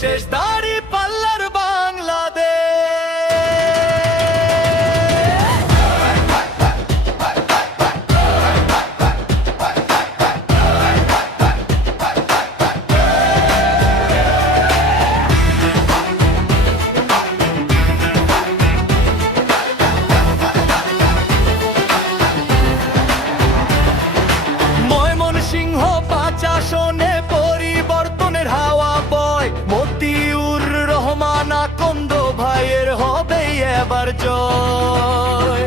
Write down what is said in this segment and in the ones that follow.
শেষ দাড়ি পাল্লার বাংলাদেশ। ময়মনসিংহ ৫ আসনে পরিবর্তনের হাওয়া বয়, মতিউর রহমান আকন্দ ভাইয়ের হবে এবার জয়।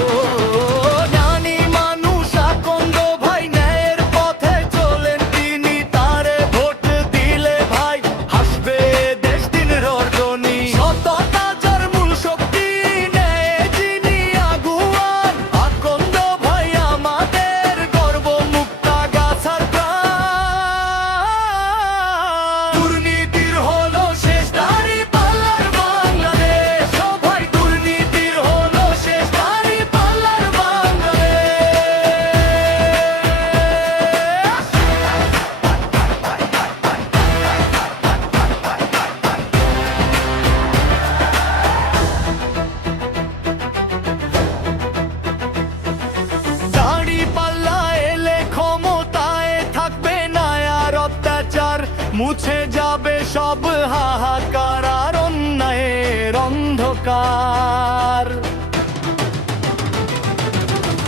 ও জ্ঞানী মানুষ আকন্দ ভাই, ন্যায়ের পথে চলেন তিনি, তারে ভোট দিলে ভাই হাসবে দেশ দিন রজনী। সততা যার মূল শক্তি, ন্যায় যিনি আগুয়ান, আকন্দ ভাই আমাদের গর্ব, মুক্তাগাছার প্রাণ। দুর্নীতির হলো শেষ দাড়ি পাল্লার বাংলাদেশ, ও ভাই দুর্নীতির হলো শেষ দাড়ি পাল্লার বাংলাদেশ। দাড়ি পাল্লা এলে ক্ষমতায় থাকবে না আর অত্যাচার, মুছে যাবে সব হাহাকার আর অন্যায়ের অন্ধকার।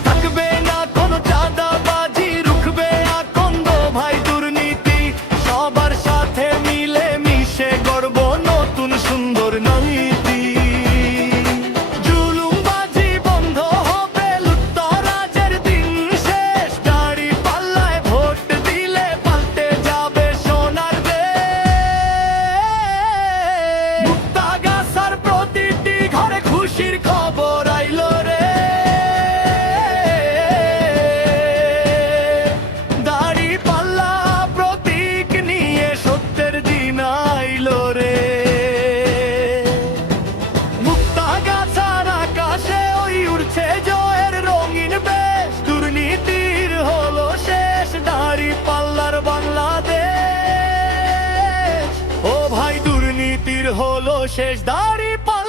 থাকবে না কোনো চাঁদাবাজি, রুখবে আকন্দ ভাই দুর্নীতি, সবার সাথে মিলে মিশে গড়ব নতুন সুন্দর নীতি। জুলুমবাজি বন্ধ হবে, লুটতরাজের দিন শেষ, দাড়ি পাল্লায় ভোট দিলে পাল্টে যাবে সোনার দেশ। মুক্তাগাছার প্রতিটি ঘরে খুশির খবর আইলো রে, দাড়ি পাল্লা প্রতীক নিয়ে সত্যের দিন আইলো রে। মুক্তাগাছার আকাশে ওই উড়ছে জয়ের রঙিন বেশ, দুর্নীতির হলো শেষ দাড়ি পাল্লার বাংলাদেশ। ও ভাই দুর্নীতির হলো শেষ দাড়ি পাল্লা